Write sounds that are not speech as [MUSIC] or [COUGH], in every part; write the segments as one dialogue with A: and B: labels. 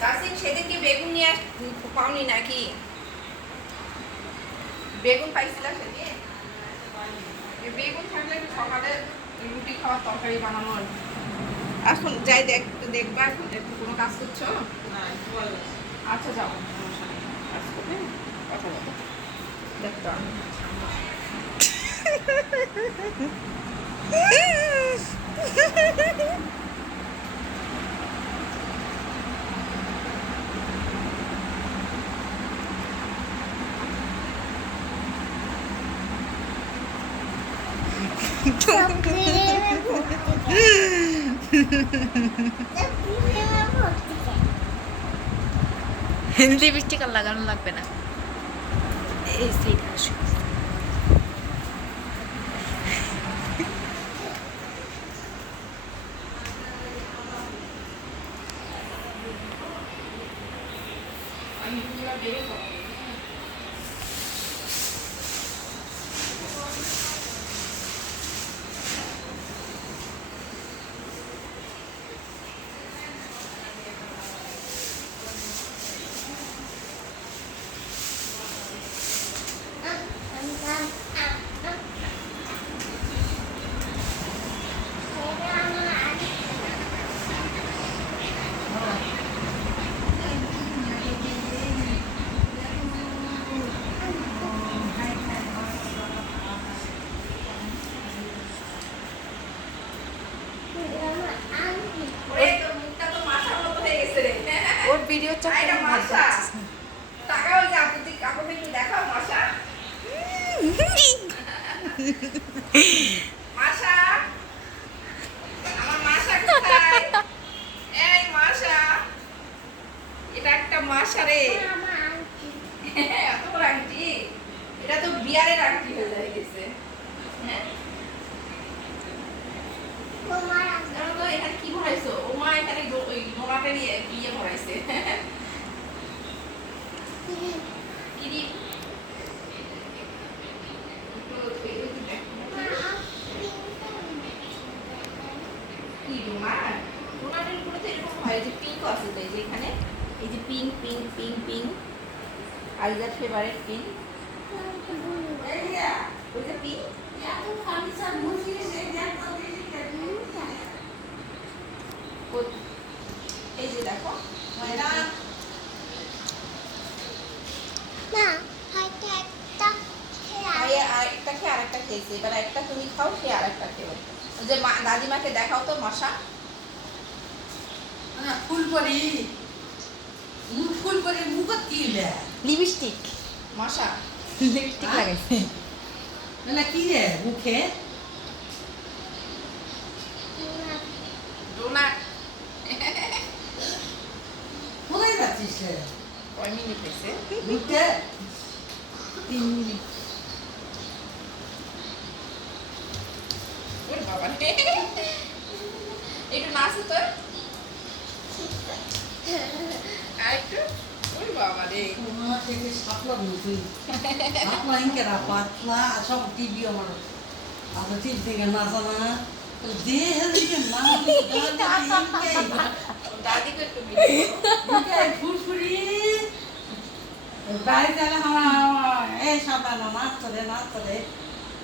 A: তাসিম সেদিন কি বেগুন নিয়ে আস পাওনি নাকি বেগুন পাইছিলা সেদিন? বেগুন থাকলে সকালে রুটি খাওয়ার তরকারি বানানোর এখন যাই দেখ দেখবা এখন একটু কোনো কাজ করছ? আচ্ছা যাও। কাজ করবে? কথা বলো। দেখতে হবে। [LAUGHS]
B: লিপস্টিক আর লাগানো লাগবে না? এই সেইটা আসো।
A: আমি পুরো বের করব। ওরে, তোর মুখটা তো মাথার মতো হয়ে গেছে রে।
B: ওর ভিডিও
A: আরে
B: চাপটা
A: এটা
B: ভালো
A: মাশা।
B: লাগছে।
A: তাকাও যে আপুদি কাকুকে একটু দেখাও মাশা মাশা আমার মাশা কোথায় এই মাশা [LAUGHS] এটা একটা মাশা রে। এত বড় আংটি। এটা তো বিয়ারের আংটি হয়ে যায় গেছে। হ্যাঁ জানো তো এখানে কি ভরাইছো ও মা এখানে গো- ওই নোনাটারই বিয়ে ভরাইছে কিরি একটু এই ওই দিকে দেখো। কি রোমার রোমারের তো এরকম যে পিঙ্ক আছে এই যে দেখো আরেকটা খেয়ে আরেকটা খেয়েছে এবার একটা তুমি খাও সে আরেকটা খেও ওই যে মা দাদিমাকে দেখাও তো মশা।
C: ফুলপরি ফুলপরি মুখত কি
B: লিপস্টিক।
A: মশা।
B: লিপস্টিক লাগাইছে।
C: মানে কি রে মুখে? কোথায় যাচ্ছিস
A: কয় মিনিট হয়েছে?
B: তিন মিনিট।
A: ওরে বাবা একটু নাচো তো। আর একটু ওরে বাবা রে।
C: থেকে সাপলা মুখি সাপলা ইনকেরা পাতলা সব টিভি আমার ঠিক থেকে নাচা না। আমার [LAUGHS] নাচতে নাচতে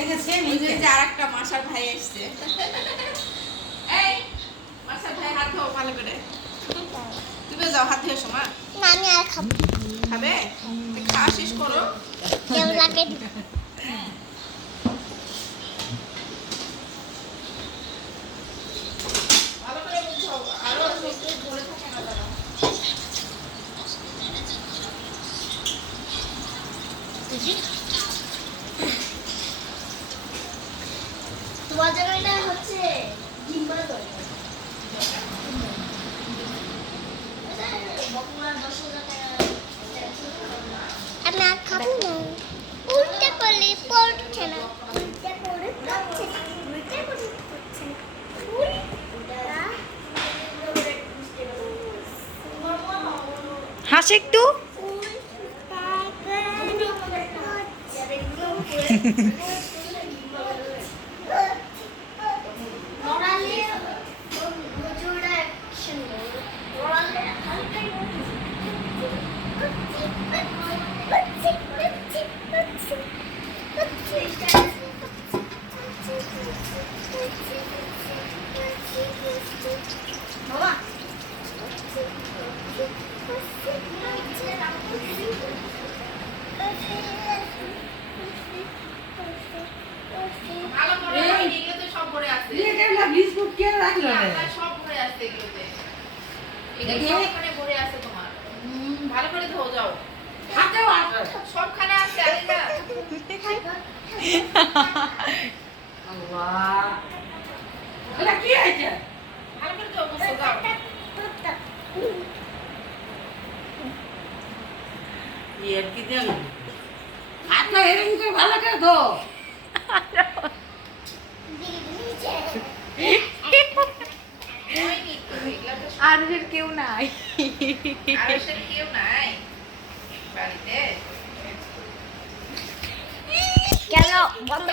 C: একে সেম
A: যে আরেকটা মাসার ভাই এসছে। এই মাসার ভাই হাত ধোও ভালো করে। তুমি যাও হাত ধুয়ে সমা
D: আমি আর খাব
A: খাবে? খাওয়া শেষ করো।
D: কেউ লাগে? মজার এটা হচ্ছে ডিম্বা তরকারি বকুড়ার দশ
E: আমি আর খাব না। উল্টে করলে পড়ছে না। উল্টে করে পড়ছে না উল্টে করে পড়ছে না। উল্টা
B: একটু [LAUGHS]
E: করে
D: নড়ালে মজুরা অ্যাকশন নড়ালে হালকা বাবা
A: ভালো করে
C: এই।
A: হয়নি, এগুলোতে সব ভরে আছে।
C: দিয়ে কেমন
A: সব ভরে এগুলোতে। এগুলো। ভরে তোমার। ভালো করে ধো যাও।
C: হাতেও আছে
A: সবখানে আছে, আলিজা।
C: আল্লাহ এটা কি হয়েছে
A: ভালো করে ধো, মুছো যাও।
C: এর কি দেন হাত না এরকম করে ভালো করে ধো [LAUGHS]
A: হয়নি তো, এগুলো তো সব-
B: আর এর কেউ নাই।
A: আর এসে কেউ নাই? বাড়িতে?
E: কেন? বন্ধ